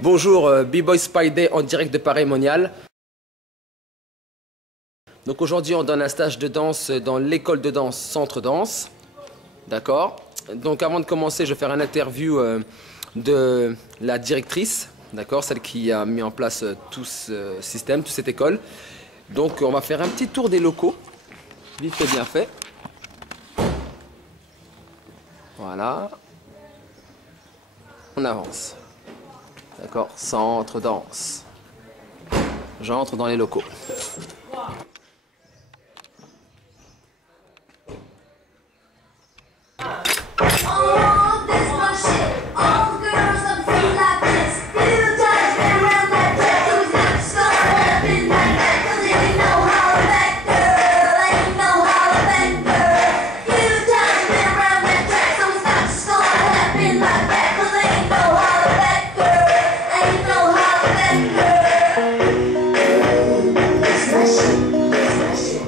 Bonjour, B-Boy Spy Day en direct de Paris Monial. Donc aujourd'hui, on donne un stage de danse dans l'école de danse Centre Danse. D'accord. Donc avant de commencer, je vais faire une interview de la directrice, d'accord, celle qui a mis en place tout ce système, toute cette école. Donc on va faire un petit tour des locaux, vite fait bien fait. Voilà. On avance. D'accord, Centre Danse. J'entre dans les locaux.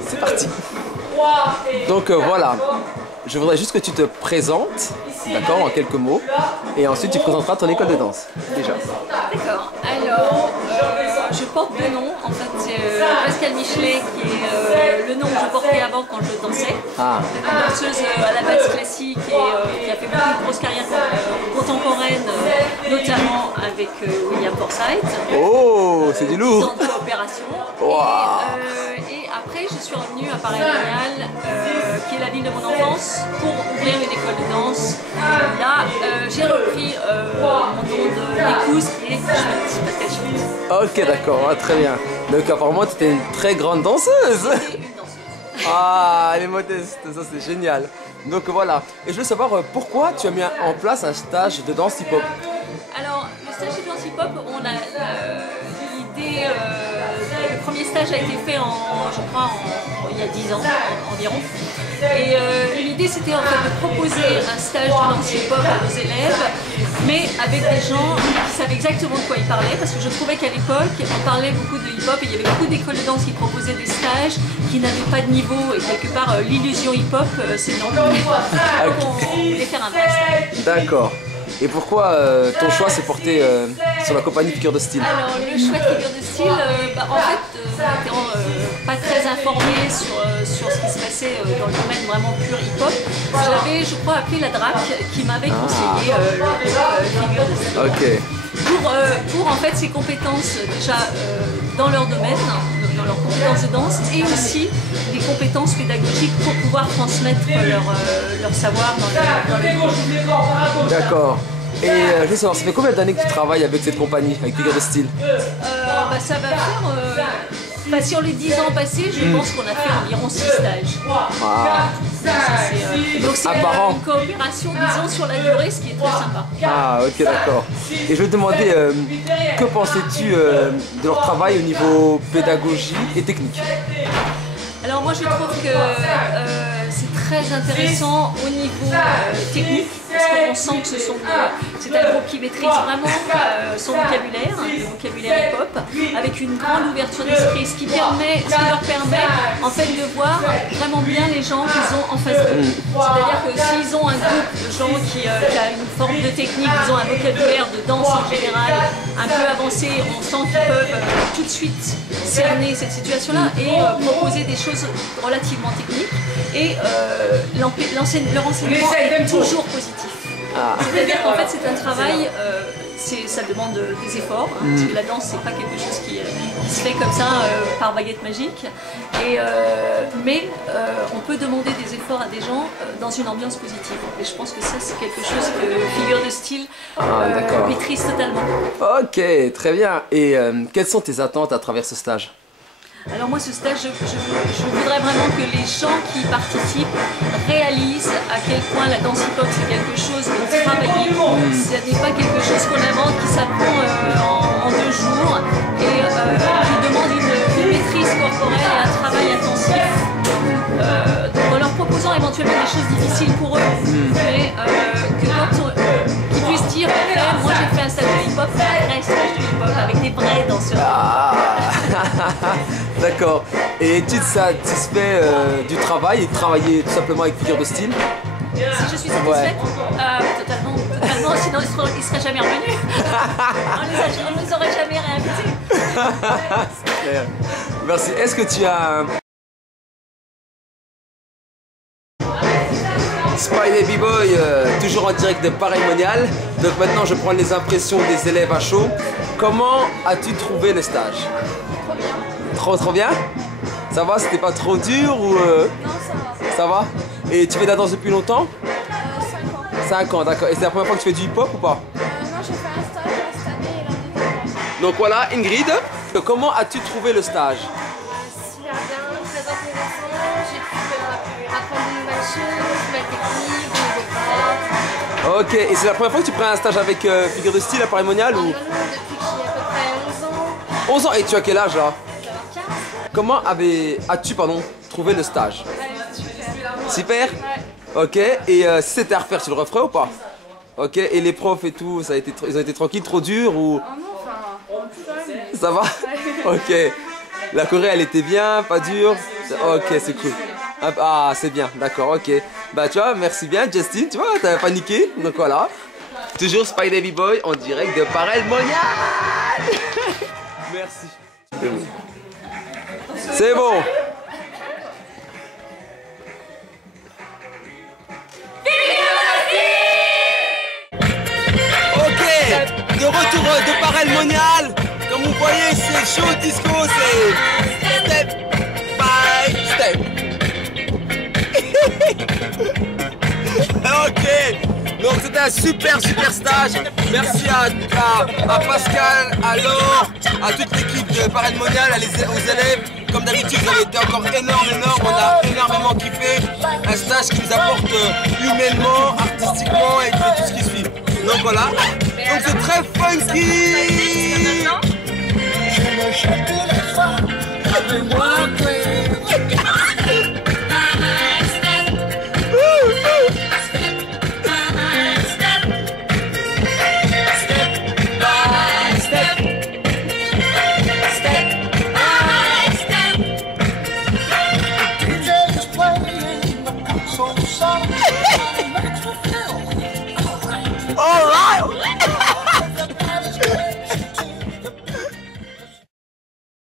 C'est parti. Donc voilà, je voudrais juste que tu te présentes, d'accord, en quelques mots, et ensuite tu présenteras ton école de danse, déjà. D'accord, alors je porte deux noms, en fait c'est Pascal Michelet qui est le nom que je portais avant quand je dansais. Ah. Une danseuse à la base classique et qui a fait beaucoup de grosses carrières contemporaines, notamment avec William Forsythe. Oh, c'est du lourd. Dans coopération. Wow. Et après je suis revenue à Paris Monial, qui est la ville de mon enfance, pour ouvrir une école de danse. Là j'ai repris mon nom d'épouse qui est Pascal Schmitt. Ok, d'accord, très bien. Donc apparemment tu étais une très grande danseuse. C'est une danseuse. Ah, elle est modeste, ça c'est génial. Donc voilà, et je veux savoir pourquoi tu as mis en place un stage de danse hip-hop. Alors, le stage de danse hip-hop, on a l'idée, le premier stage a été fait je crois, il y a 10 ans environ. Et l'idée c'était en fait de proposer un stage de danse hip-hop à nos élèves, mais avec des gens qui savaient exactement de quoi ils parlaient, parce que je trouvais qu'à l'époque, on parlait beaucoup de hip-hop et il y avait beaucoup d'écoles de danse qui proposaient des stages qui n'avaient pas de niveau, et quelque part l'illusion hip-hop, c'est non. Donc on voulait faire un vrai stage. D'accord. Et pourquoi ton choix s'est porté sur la compagnie Figure de Style? Alors le choix de Figure de Style, en fait, n'étant pas très informée sur ce qui se passait dans le domaine vraiment pur hip-hop, j'avais, je crois, appelé la DRAC qui m'avait conseillé Figure de Style. Ok. Pour en fait ses compétences déjà dans leur domaine, dans leurs compétences de danse, et aussi des compétences pédagogiques pour pouvoir transmettre leur savoir dans le D'accord. Et je veux savoir, ça fait combien d'années que tu travailles avec cette compagnie, avec Figure de Style? Ça va faire, sur les 10 ans passés, je pense qu'on a fait environ 6 stages. Ah. Donc c'est une coopération, disons, sur la durée, ce qui est très sympa. Ah, ok, d'accord. Et je vais te demander, que pensais-tu de leur travail au niveau pédagogie et technique? Alors moi je trouve que c'est très intéressant au niveau technique, parce qu'on sent que c'est un groupe qui maîtrise vraiment son vocabulaire, le vocabulaire hip-hop, avec une grande ouverture d'esprit, ce qui leur permet en fait de voir vraiment bien les gens qu'ils ont en face d'eux. C'est-à-dire que s'ils ont un groupe de gens qui a une forme de technique, ils ont un vocabulaire de danse en général un peu avancé, on sent qu'ils peuvent tout de suite cerner cette situation-là et proposer des choses relativement techniques, et leur enseignement est toujours positif. C'est-à-dire qu'en fait c'est un travail, ça demande des efforts, hein, parce que la danse c'est pas quelque chose qui se fait comme ça par baguette magique, mais on peut demander des efforts à des gens dans une ambiance positive, et je pense que ça c'est quelque chose que Figure de Style maîtrise totalement. Ok, très bien. Et quelles sont tes attentes à travers ce stage? Alors moi ce stage, je voudrais vraiment que les gens qui y participent réalisent à quel point la danse hip-hop c'est quelque chose de travaillé. Ce n'est pas quelque chose qu'on invente, qui s'apprend en 2 jours, et qui demande une maîtrise corporelle et un travail intensif. Donc en leur proposant éventuellement des choses difficiles pour eux, mais qu'ils puissent dire moi j'ai fait un stage de hip-hop, un vrai stage de hip-hop avec des vrais danseurs. D'accord. Et es-tu satisfait du travail et de travailler tout simplement avec Figure de Style? Si je suis satisfaite, totalement, Non, sinon ils seraient jamais revenus. On les aurait jamais réinvités. Merci. Est-ce que tu as un... Spy B-Boy, toujours en direct de Paris Monial. Donc maintenant je prends les impressions des élèves à chaud. Comment as-tu trouvé le stage? Trop bien. Trop bien? Ça va? C'était pas trop dur ou Non, ça va. Ça va? Et tu fais de la danse depuis longtemps? 5 ans. 5 ans, d'accord. Et c'est la première fois que tu fais du hip-hop ou pas? Non, j'ai fait un stage cette année et l'année dernière. Donc voilà, Ingrid, comment as-tu trouvé le stage? Super bien, très intéressant. J'ai pu apprendre de nouvelles choses, de nouvelles techniques, de nouveaux pas. Ok, et c'est la première fois que tu prends un stage avec Figure de Style à Paris Monial ou... Non, depuis que j'ai à peu près 11 ans. 11 ans, et tu as quel âge là? Je vais avoir 15. Comment as-tu trouvé le stage? Super. Super? Ouais. Ok, et si c'était à refaire, tu le referais ou pas? Ok, et les profs et tout, ils ont été tranquilles, trop durs ou... Ah non, enfin, tout ça, mais... Ça va? Ok. La Corée, elle était bien, pas dure? Ok, c'est cool. Ah, c'est bien, d'accord, ok. Bah tu vois, merci bien Justin, tu vois, t'avais paniqué, donc voilà. Toujours Spy B-Boy en direct de Paris Monial. Merci. C'est bon. Ok, de retour de Paris Monial. Comme vous voyez, c'est show disco, c'est step by step. Ok, donc c'était un super stage. Merci à Pascal, à Laure, à toute l'équipe de Paris Monial, aux élèves. Comme d'habitude, vous avez été encore énorme. On a énormément kiffé. Un stage qui nous apporte humainement, artistiquement et tout ce qui suit. Donc voilà. Donc c'est très funky. Je me jette la foi, avec moi.